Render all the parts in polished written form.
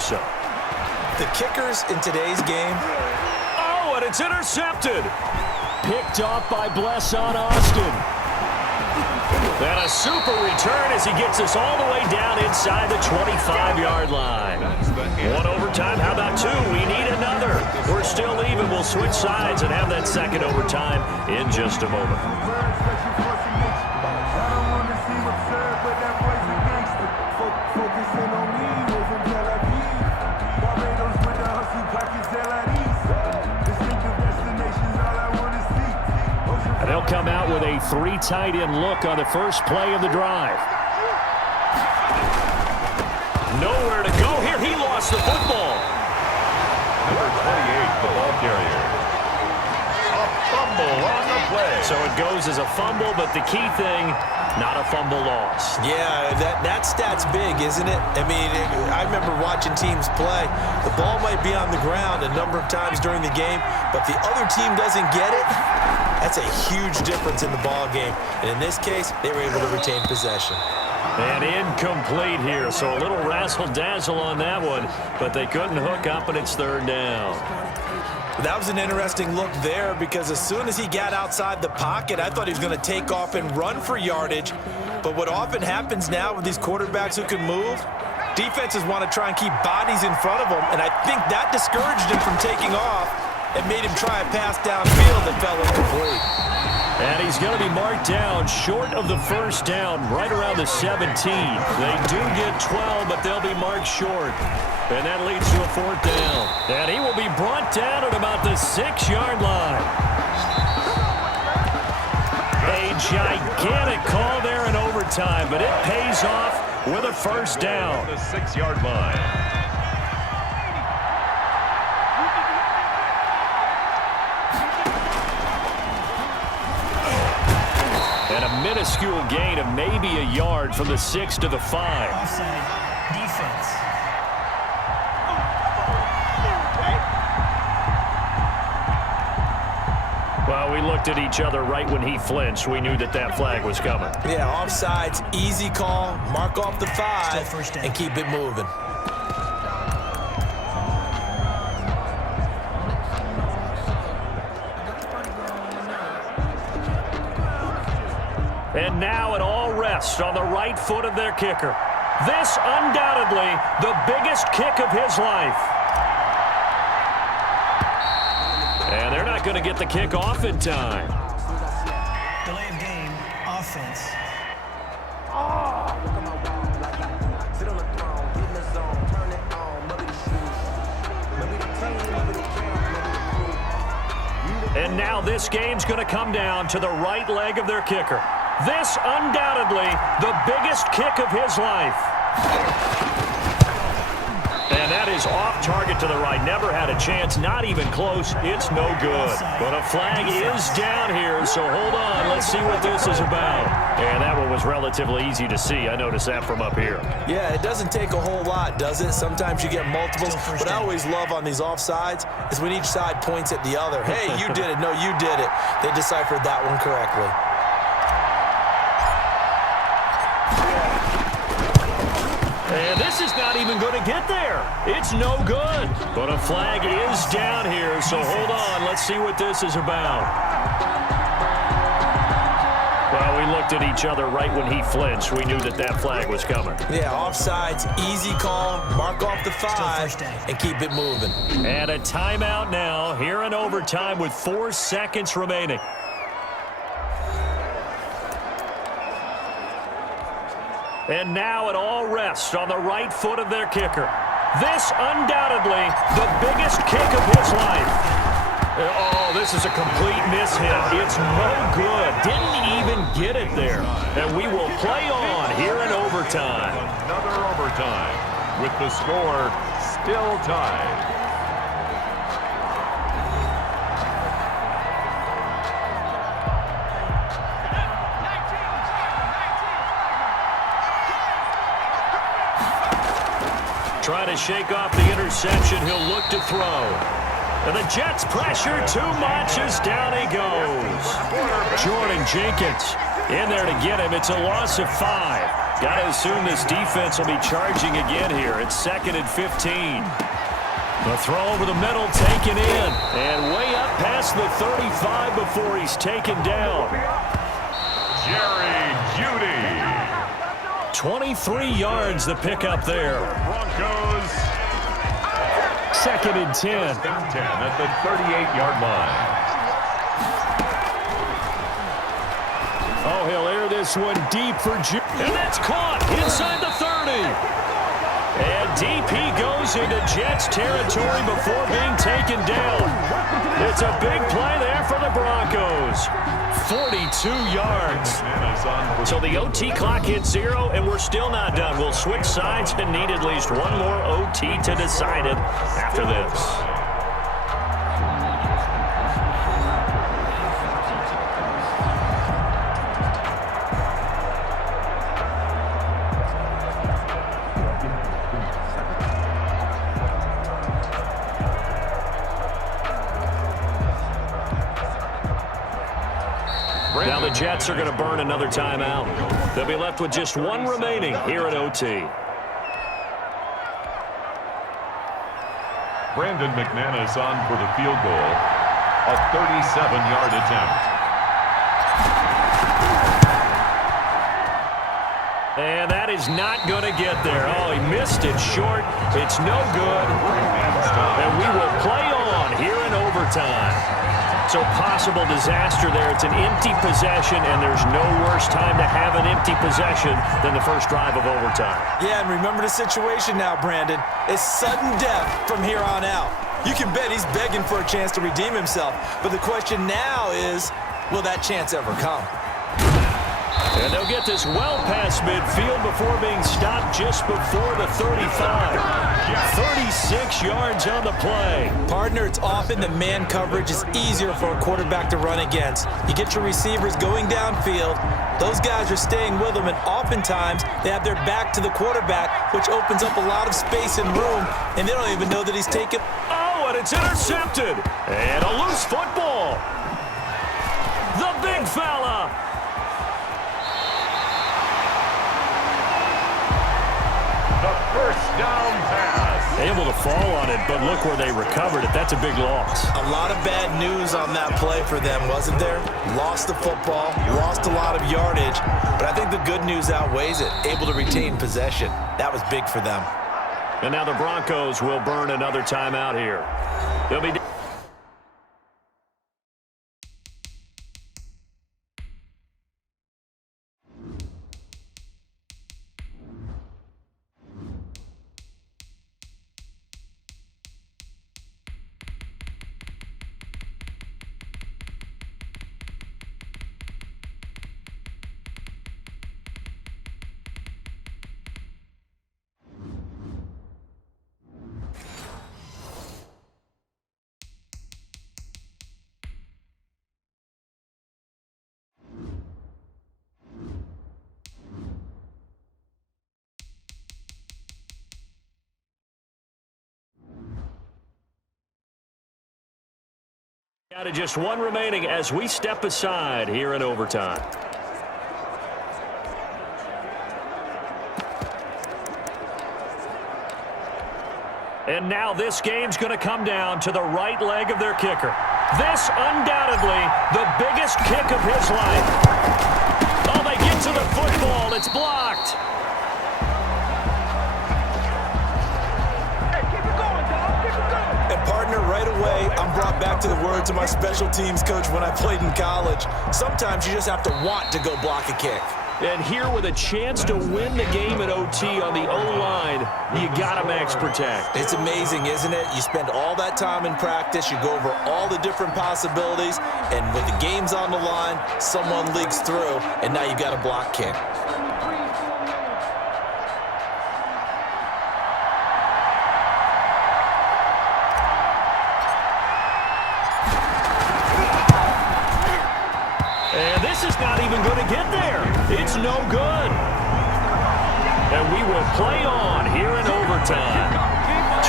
so. The kickers in today's game. Oh, and it's intercepted. Picked off by Blesson Austin. And a super return as he gets us all the way down inside the 25-yard line. One overtime, how about two? We need another. We're still even. We'll switch sides and have that second overtime in just a moment. And they'll come out with a three tight end look on the first play of the drive. Nowhere to go here. He lost the football. Number 28, the ball carrier. A fumble on the play. So it goes as a fumble, but the key thing, not a fumble loss. Yeah, that stat's big, isn't it? I mean, I remember watching teams play. The ball might be on the ground a number of times during the game, but the other team doesn't get it. That's a huge difference in the ball game. And in this case, they were able to retain possession. And incomplete here, so a little razzle-dazzle on that one, but they couldn't hook up, and it's third down. That was an interesting look there because as soon as he got outside the pocket, I thought he was going to take off and run for yardage. But what often happens now with these quarterbacks who can move, defenses want to try and keep bodies in front of them, and I think that discouraged him from taking off and made him try a pass downfield that fell incomplete. And he's going to be marked down short of the first down, right around the 17. They do get 12, but they'll be marked short. And that leads to a fourth down. And he will be brought down at about the 6-yard line. A gigantic call there in overtime, but it pays off with a first down. The 6-yard line. And a minuscule gain of maybe a yard from the 6 to the 5. Offside defense. Well, we looked at each other right when he flinched. We knew that that flag was coming. Yeah, offsides, easy call, mark off the 5, and keep it moving. And now it all rests on the right foot of their kicker. This undoubtedly the biggest kick of his life. And they're not going to get the kick off in time. Delay of game, offense. And now this game's going to come down to the right leg of their kicker. This undoubtedly the biggest kick of his life. And that is off target to the right. Never had a chance, not even close. It's no good. But a flag is down here, so hold on. Let's see what this is about. And that one was relatively easy to see. I noticed that from up here. Yeah, it doesn't take a whole lot, does it? Sometimes you get multiples. What I always love on these offsides is when each side points at the other. Hey, you did it. No, you did it. They deciphered that one correctly. And this is not even going to get there. It's no good. But a flag is down here, so hold on. Let's see what this is about. Well, we looked at each other right when he flinched. We knew that that flag was coming. Yeah, offsides, easy call, mark off the 5, and keep it moving. And a timeout now here in overtime with 4 seconds remaining. And now it all rests on the right foot of their kicker. This undoubtedly the biggest kick of his life. Oh, this is a complete mishit. It's no good. Didn't even get it there. And we will play on here in overtime. Another overtime with the score still tied. Trying to shake off the interception. He'll look to throw. And the Jets pressure too much as down he goes. Jordan Jenkins in there to get him. It's a loss of 5. Got to assume this defense will be charging again here. It's 2nd and 15. The throw over the middle taken in. And way up past the 35 before he's taken down. Jerry Jeudy. 23 yards the pickup there. Broncos. 2nd and 10. 10 at the 38-yard line. Oh, he'll air this one deep for Jeudy. And that's caught inside the 30. And deep he goes into Jets territory before being taken down. It's a big play there for the Broncos. 42 yards. So the OT clock hits 0, and we're still not done. We'll switch sides and need at least one more OT to decide it after this. Now the Jets are going to burn another timeout. They'll be left with just one remaining here at OT. Brandon McManus on for the field goal. A 37-yard attempt. And that is not going to get there. Oh, he missed it short. It's no good. And we will play on here in overtime. So possible disaster there. It's an empty possession, and there's no worse time to have an empty possession than the first drive of overtime. Yeah, and remember the situation now, Brandon. It's sudden death from here on out. You can bet he's begging for a chance to redeem himself. But the question now is, will that chance ever come? And they'll get this well past midfield before being stopped just before the 35. 36 yards on the play. Partner, it's often the man coverage is easier for a quarterback to run against. You get your receivers going downfield. Those guys are staying with them, and oftentimes they have their back to the quarterback, which opens up a lot of space and room, and they don't even know that he's taken. Oh, and it's intercepted. And a loose football. The big fella. The first down pass. Able to fall on it, but look where they recovered it. That's a big loss. A lot of bad news on that play for them, wasn't there? Lost the football, lost a lot of yardage, but I think the good news outweighs it. Able to retain possession. That was big for them. And now the Broncos will burn another timeout here. They'll be... Down to just one remaining as we step aside here in overtime. And now this game's going to come down to the right leg of their kicker. This undoubtedly the biggest kick of his life. Oh, they get to the football. It's blocked. And partner, right away, I'm brought back to the words of my special teams coach when I played in college. Sometimes you just have to want to go block a kick. And here with a chance to win the game at OT on the O-line, you got to max protect. It's amazing, isn't it? You spend all that time in practice, you go over all the different possibilities, and when the game's on the line, someone leaks through, and now you've got a block kick. And this is not even going to get there. It's no good. And we will play on here in overtime.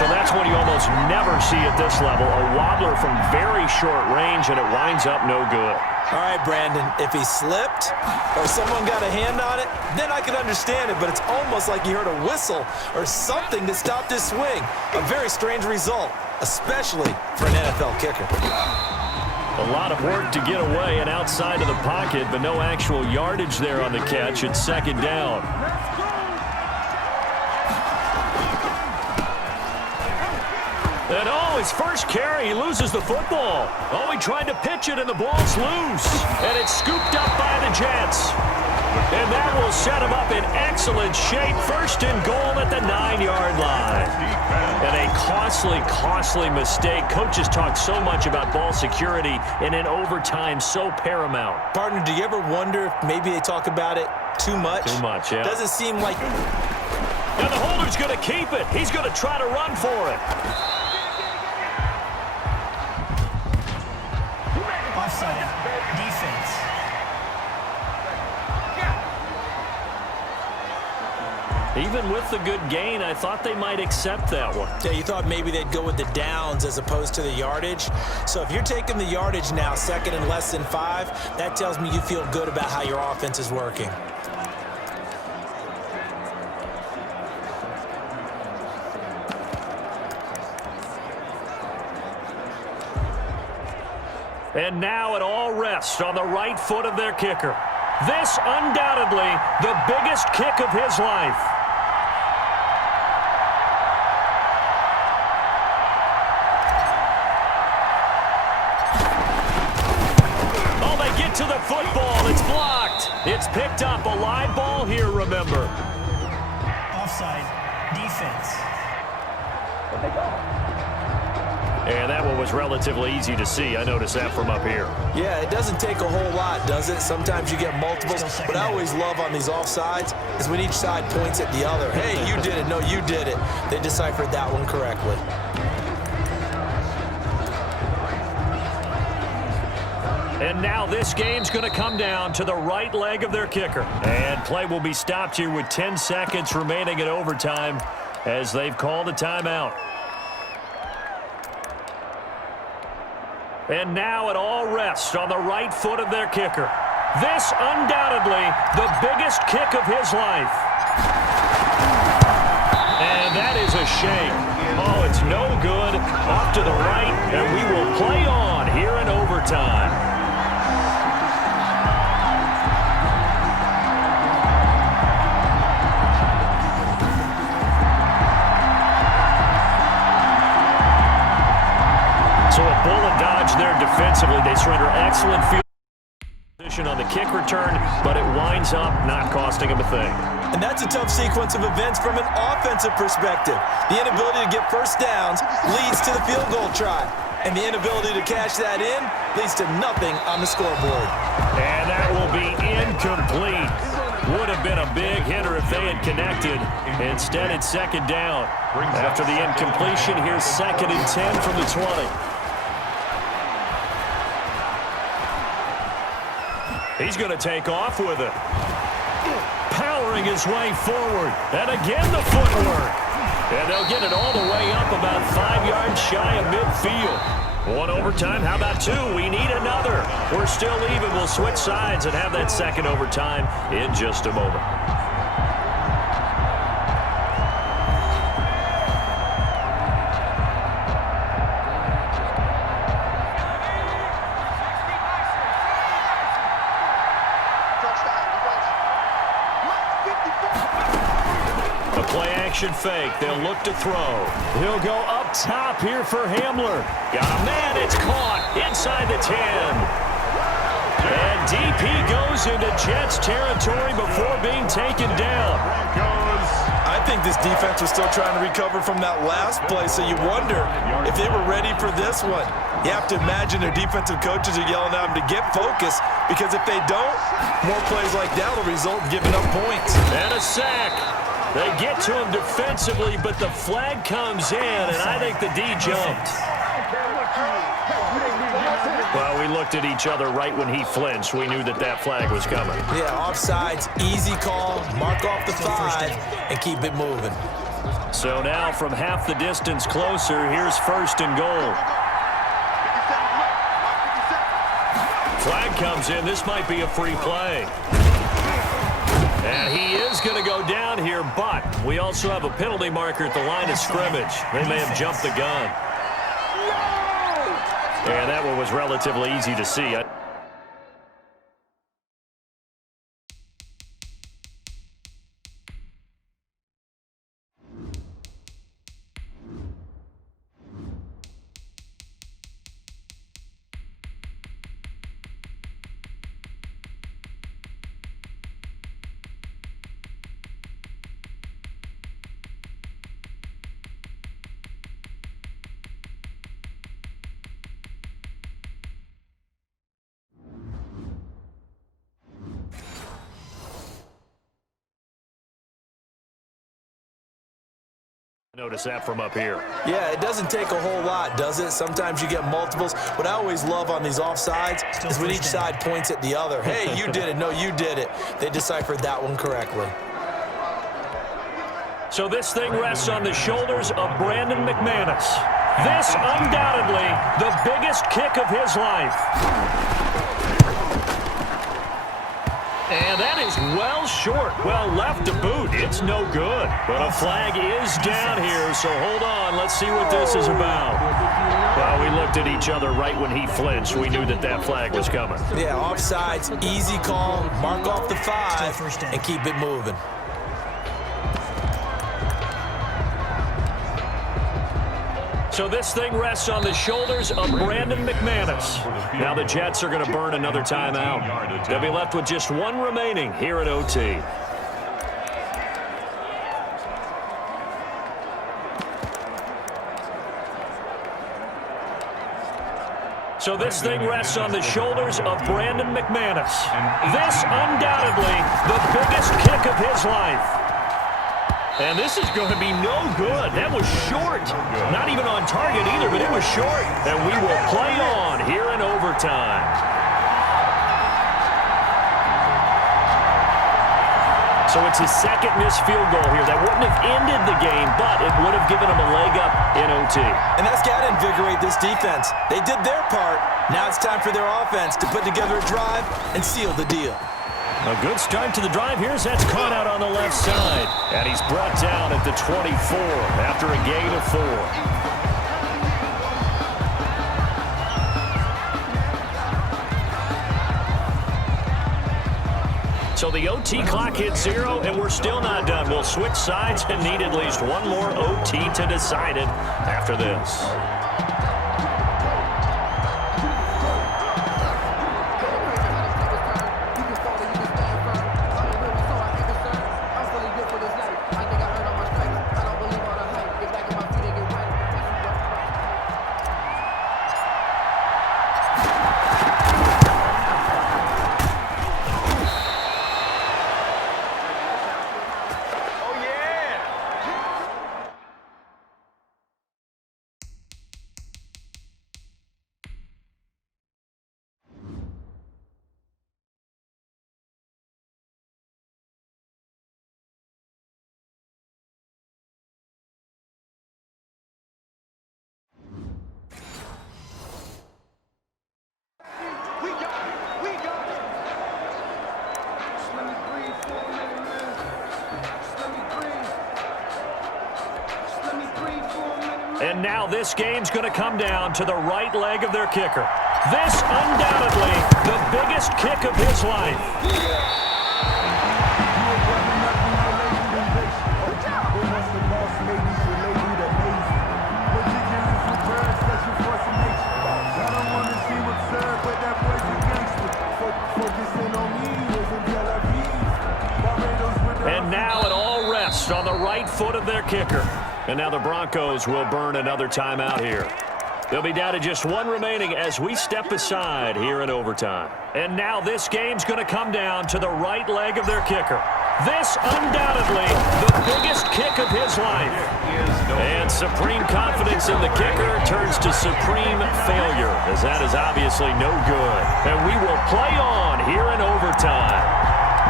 So that's what you almost never see at this level. A wobbler from very short range, and it winds up no good. All right, Brandon, if he slipped or someone got a hand on it, then I can understand it, but it's almost like you heard a whistle or something that stopped his swing. A very strange result, especially for an NFL kicker. A lot of work to get away and outside of the pocket, but no actual yardage there on the catch. It's second down. And his first carry, he loses the football. Oh, he tried to pitch it, and the ball's loose. And it's scooped up by the Jets. And that will set him up in excellent shape. First and goal at the 9-yard line. And a costly mistake. Coaches talk so much about ball security, and in overtime, so paramount. Partner, do you ever wonder if maybe they talk about it too much? Too much, yeah. Doesn't seem like... And the holder's going to keep it. He's going to try to run for it. Offside. Defense. Even with the good gain, I thought they might accept that one. Yeah, you thought maybe they'd go with the downs as opposed to the yardage. So if you're taking the yardage now, second and less than 5, that tells me you feel good about how your offense is working. And now it all rests on the right foot of their kicker. This undoubtedly the biggest kick of his life. Oh, they get to the football. It's blocked. It's picked up. A live ball here, remember. Offside. Defense. And that one was relatively easy to see. I noticed that from up here. Yeah, it doesn't take a whole lot, does it? Sometimes you get multiples. What I always love on these offsides is when each side points at the other. Hey, you did it. No, you did it. They deciphered that one correctly. And now this game's going to come down to the right leg of their kicker. And play will be stopped here with 10 seconds remaining in overtime as they've called a timeout. And now it all rests on the right foot of their kicker. This undoubtedly the biggest kick of his life. And that is a shame. Oh, it's no good. Off to the right, and we will play on here in overtime. So a bullet dodge there defensively. They surrender excellent field position on the kick return, but it winds up not costing them a thing. And that's a tough sequence of events from an offensive perspective. The inability to get first downs leads to the field goal try. And the inability to cash that in leads to nothing on the scoreboard. And that will be incomplete. Would have been a big hitter if they had connected. Instead, it's second down. After the incompletion, here's 2nd and 10 from the 20. He's going to take off with it. Powering his way forward. And again, the footwork. And they'll get it all the way up about 5 yards shy of midfield. One overtime. How about 2? We need another. We're still even. We'll switch sides and have that second overtime in just a moment. Fake. They'll look to throw. He'll go up top here for Hamler. Got a man. It's caught inside the 10. And DP goes into Jets territory before being taken down. I think this defense was still trying to recover from that last play, so you wonder if they were ready for this one. You have to imagine their defensive coaches are yelling at them to get focused, because if they don't, more plays like that will result in giving up points. And a sack. They get to him defensively, but the flag comes in, and I think the D jumped. Well, we looked at each other right when he flinched. We knew that that flag was coming. Yeah, offsides, easy call, mark off the 5, and keep it moving. So now from half the distance closer, here's 1st and goal. Flag comes in. This might be a free play. And he is going to go down here, but we also have a penalty marker at the line of scrimmage. They may have jumped the gun. And that one was relatively easy to see. Notice that from up here. Yeah, it doesn't take a whole lot, does it? Sometimes you get multiples. What I always love on these offsides is when each side points at the other. Hey, you did it. No, you did it. They deciphered that one correctly. So this thing rests on the shoulders of Brandon McManus. This undoubtedly the biggest kick of his life. And that is well short. Well, left to boot. It's no good. But a flag is down here, so hold on. Let's see what this is about. Well, we looked at each other right when he flinched. We knew that that flag was coming. Yeah, offsides, easy call. Mark off the 5 and keep it moving. So this thing rests on the shoulders of Brandon McManus. Now the Jets are going to burn another timeout. They'll be left with just one remaining here at OT. So this thing rests on the shoulders of Brandon McManus. This undoubtedly the biggest kick of his life. And this is going to be no good. That was short. Not even on target either, but it was short. And we will play on here in overtime. So it's his second missed field goal here. That wouldn't have ended the game, but it would have given him a leg up in OT. And that's got to invigorate this defense. They did their part. Now it's time for their offense to put together a drive and seal the deal. A good start to the drive here as that's caught out on the left side. And he's brought down at the 24 after a gain of 4. So the OT clock hits 0, and we're still not done. We'll switch sides and need at least one more OT to decide it after this. And now this game's going to come down to the right leg of their kicker. This undoubtedly the biggest kick of his life. And now it all rests on the right foot of their kicker. And now the Broncos will burn another timeout here. They'll be down to just one remaining as we step aside here in overtime. And now this game's going to come down to the right leg of their kicker. This undoubtedly the biggest kick of his life. And supreme confidence in the kicker turns to supreme failure, as that is obviously no good. And we will play on here in overtime.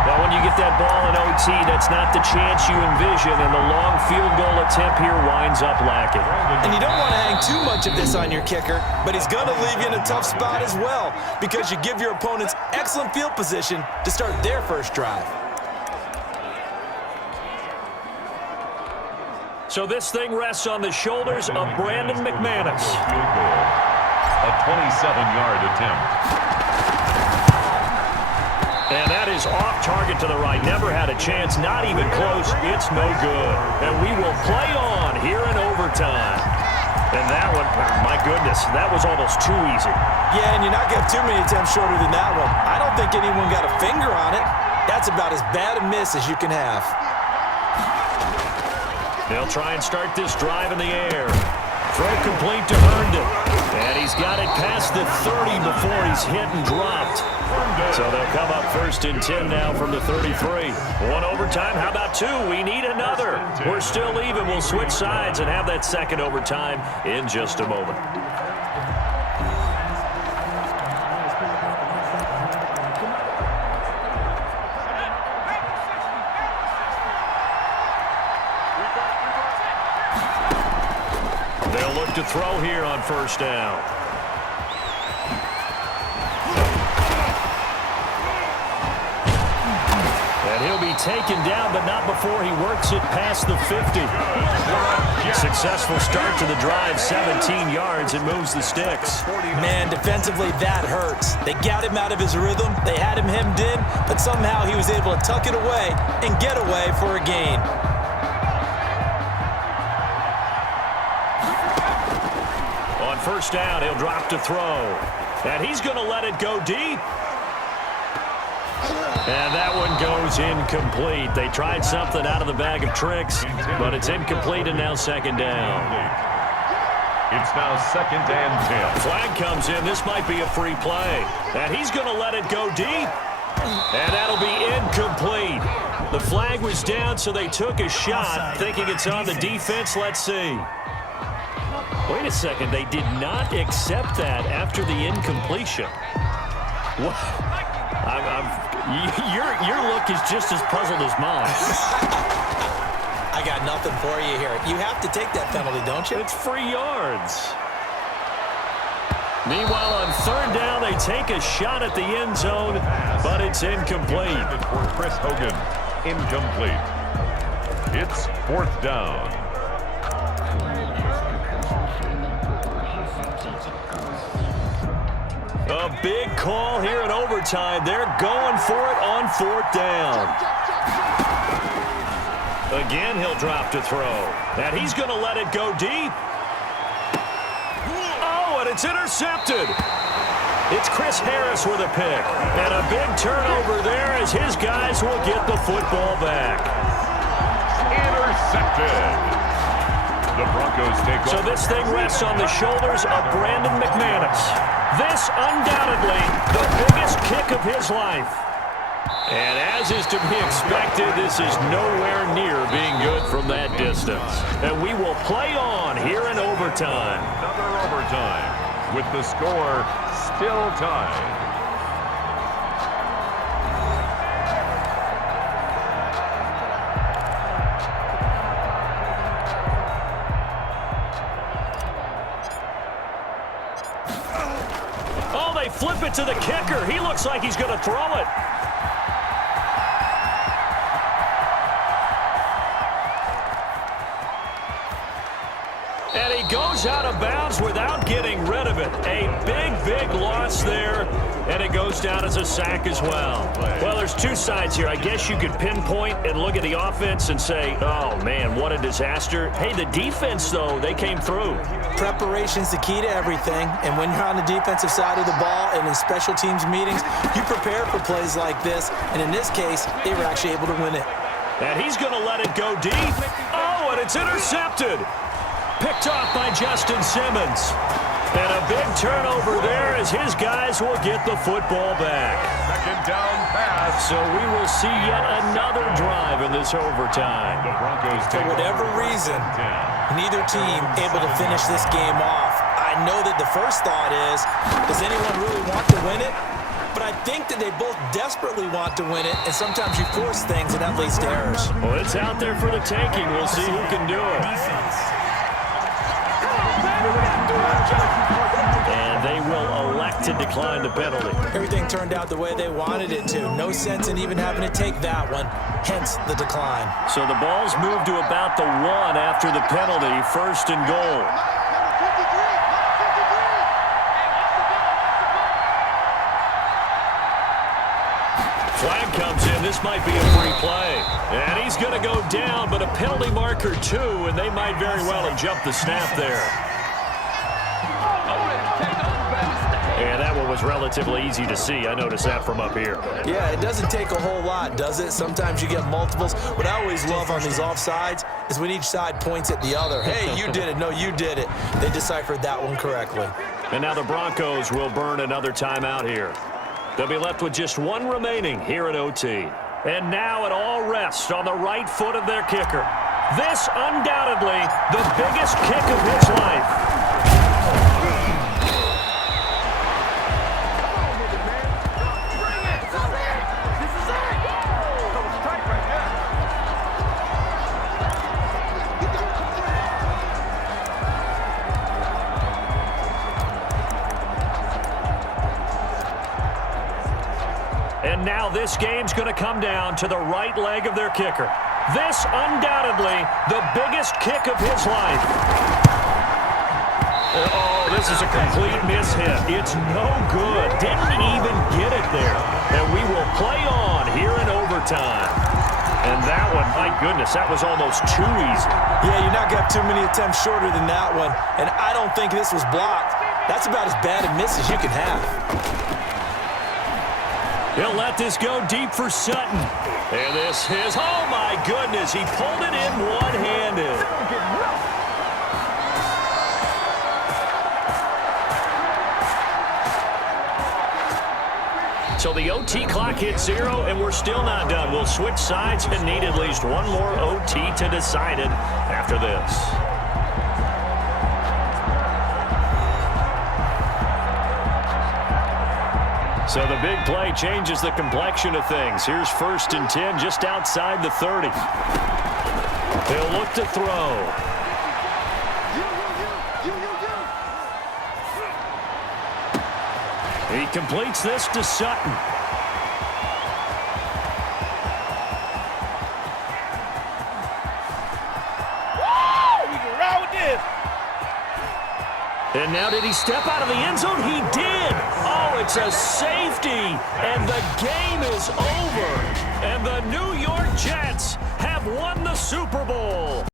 Now, when you get that ball in OT, that's not the chance you envision, and the long field goal attempt here winds up lacking. And you don't want to hang too much of this on your kicker, but he's going to leave you in a tough spot as well because you give your opponents excellent field position to start their first drive. So this thing rests on the shoulders of Brandon McManus. A 27-yard attempt. And that is off target to the right. Never had a chance, not even close. It's no good. And we will play on here in overtime. And that one, my goodness, that was almost too easy. Yeah, and you're not going to have too many attempts shorter than that one. I don't think anyone got a finger on it. That's about as bad a miss as you can have. They'll try and start this drive in the air. Throw complete to Herndon. And he's got it past the 30 before he's hit and dropped. So they'll come up 1st and 10 now from the 33. One overtime, how about two? We need another. We're still even. We'll switch sides and have that second overtime in just a moment. They'll look to throw here on 1st down. And he'll be taken down, but not before he works it past the 50. Successful start to the drive, 17 yards, and moves the sticks. Man, defensively, that hurts. They got him out of his rhythm. They had him hemmed in, but somehow he was able to tuck it away and get away for a gain. On 1st down, he'll drop to throw. And he's going to let it go deep. And that one goes incomplete. They tried something out of the bag of tricks, but it's incomplete and now 2nd down. It's now 2nd and 10. Flag comes in. This might be a free play. And he's going to let it go deep. And that'll be incomplete. The flag was down, so they took a shot, thinking it's on the defense. Let's see. Wait a second. They did not accept that after the incompletion. What? Your look is just as puzzled as mine. I got nothing for you here. You have to take that penalty, don't you? It's free yards. Meanwhile, on 3rd down, they take a shot at the end zone, but it's incomplete. For Chris Hogan, incomplete. It's 4th down. A big call here in overtime. They're going for it on 4th down. Again, he'll drop to throw. And he's going to let it go deep. Oh, and it's intercepted. It's Chris Harris with a pick. And a big turnover there as his guys will get the football back. Intercepted. The Broncos take over. So this thing rests on the shoulders of Brandon McManus. This undoubtedly the biggest kick of his life. And as is to be expected, this is nowhere near being good from that distance. And we will play on here in overtime. Another overtime with the score still tied. Oh, they flip it to the kicker. He looks like he's going to throw it. And he goes out of bounds without getting rid of it. A big loss there, and it goes down as a sack as well. Well, there's two sides here. I guess you could pinpoint and look at the offense and say, oh, man, what a disaster. Hey, the defense, though, they came through. Preparation's the key to everything, and when you're on the defensive side of the ball and in special teams meetings, you prepare for plays like this, and in this case, they were actually able to win it. And he's going to let it go deep. Oh, and it's intercepted. Picked off by Justin Simmons. And a big turnover there as his guys will get the football back. 2nd down pass. So we will see yet another drive in this overtime. The Broncos For take whatever over. reason, neither team able to finish this game off. I know that the first thought is, does anyone really want to win it? But but I think that they both desperately want to win it, and sometimes you force things, and that leads to errors. Well, it's out there for the taking. We'll see who can do it. Defense. And they will elect to decline the penalty. Everything turned out the way they wanted it to. No sense in even having to take that one, hence the decline. So the ball's moved to about the 1 after the penalty, 1st and goal. Flag comes in. This might be a free play. And he's going to go down, but a penalty marker too, and they might very well have jumped the snap there. And that one was relatively easy to see. I noticed that from up here. Yeah, it doesn't take a whole lot, does it? Sometimes you get multiples. What I always love on these offsides is when each side points at the other. Hey, you did it. No, you did it. They deciphered that one correctly. And now the Broncos will burn another timeout here. They'll be left with just one remaining here at OT. And now it all rests on the right foot of their kicker. This undoubtedly the biggest kick of his life. And now this game's going to come down to the right leg of their kicker. This undoubtedly the biggest kick of his life. Oh, this is a complete mishit. It's no good. Didn't even get it there. And we will play on here in overtime. And that one, my goodness, that was almost too easy. Yeah, you're not going to have too many attempts shorter than that one. And I don't think this was blocked. That's about as bad a miss as you can have. He'll let this go deep for Sutton. And this is, oh my goodness, he pulled it in one-handed. So the OT clock hits 0, and we're still not done. We'll switch sides and need at least one more OT to decide it after this. So the big play changes the complexion of things. Here's 1st and 10 just outside the 30. They'll look to throw. He completes this to Sutton. We can ride with this. And now did he step out of the end zone? He did. Oh, it's a safety. And the game is over. And the New York Jets have won the Super Bowl.